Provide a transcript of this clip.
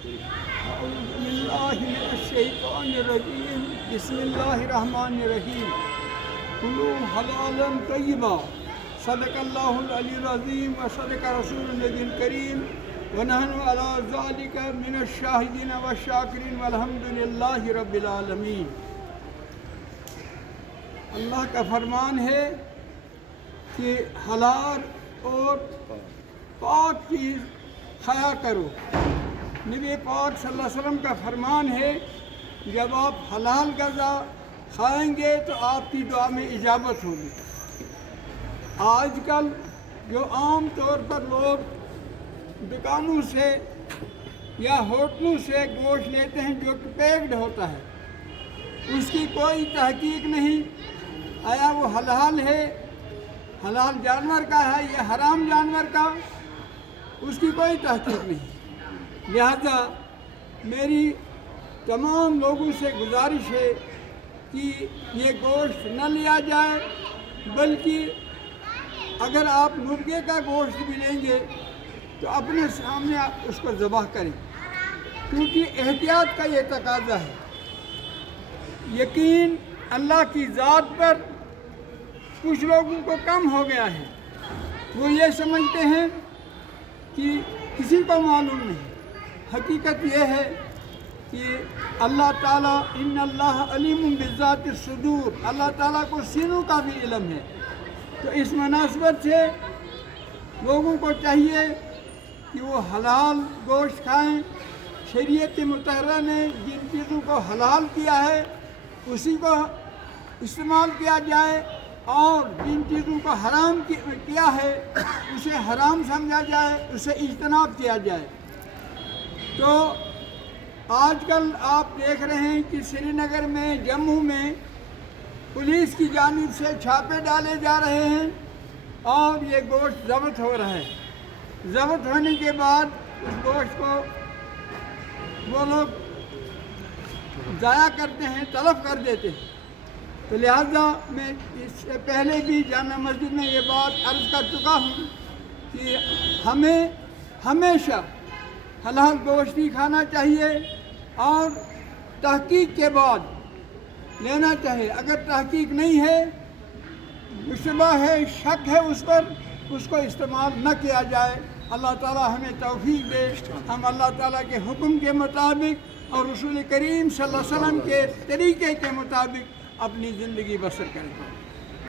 أعوذ بالله من الشيطان الرجيم بسم الله الرحمن الرحيم كلوا حلالا طيبا صدق الله العلي العظيم وصدق رسول النبي الكريم ونحن على ذلك من الشاهدين والشاكرين والحمد لله رب العالمين۔ اللہ کا فرمان ہے کہ حلال اور پاک چیز کھایا کرو۔ نبی پاک صلی اللہ علیہ وسلم کا فرمان ہے جب آپ حلال غذا کھائیں گے تو آپ کی دعا میں اجابت ہوگی۔ آج کل جو عام طور پر لوگ دکانوں سے یا ہوٹلوں سے گوشت لیتے ہیں جو کہ پیکڈ ہوتا ہے، اس کی کوئی تحقیق نہیں آیا وہ حلال ہے، حلال جانور کا ہے یا حرام جانور کا، اس کی کوئی تحقیق نہیں۔ لہذا میری تمام لوگوں سے گزارش ہے کہ یہ گوشت نہ لیا جائے، بلکہ اگر آپ مرغے کا گوشت بھی لیں گے تو اپنے سامنے آپ اس کو ذبح کریں، کیونکہ احتیاط کا یہ تقاضا ہے۔ یقین اللہ کی ذات پر کچھ لوگوں کو کم ہو گیا ہے، وہ یہ سمجھتے ہیں کہ کسی کو معلوم نہیں۔ حقیقت یہ ہے کہ اللہ تعالیٰ ان اللہ علیم بذات الصدور، اللہ تعالیٰ کو سینوں کا بھی علم ہے۔ تو اس مناسبت سے لوگوں کو چاہیے کہ وہ حلال گوشت کھائیں۔ شریعت مطہرہ نے جن چیزوں کو حلال کیا ہے اسی کو استعمال کیا جائے، اور جن چیزوں کو حرام کیا ہے اسے حرام سمجھا جائے، اسے اجتناب کیا جائے۔ تو آج کل آپ دیکھ رہے ہیں کہ سری نگر میں، جموں میں پولیس کی جانب سے چھاپے ڈالے جا رہے ہیں اور یہ گوشت ضبط ہو رہا ہے۔ ضبط ہونے کے بعد اس گوشت کو وہ لوگ ضائع کرتے ہیں، تلف کر دیتے ہیں۔ تو لہذا میں اس سے پہلے بھی جامع مسجد میں یہ بات عرض کر چکا ہوں کہ ہمیں ہمیشہ حلال گوشت ہی کھانا چاہیے اور تحقیق کے بعد لینا چاہیے۔ اگر تحقیق نہیں ہے، مشتبہ ہے، شک ہے اس پر، اس کو استعمال نہ کیا جائے۔ اللہ تعالی ہمیں توفیق دے، ہم اللہ تعالیٰ کے حکم کے مطابق اور رسول کریم صلی اللہ علیہ وسلم کے طریقے کے مطابق اپنی زندگی بسر کریں۔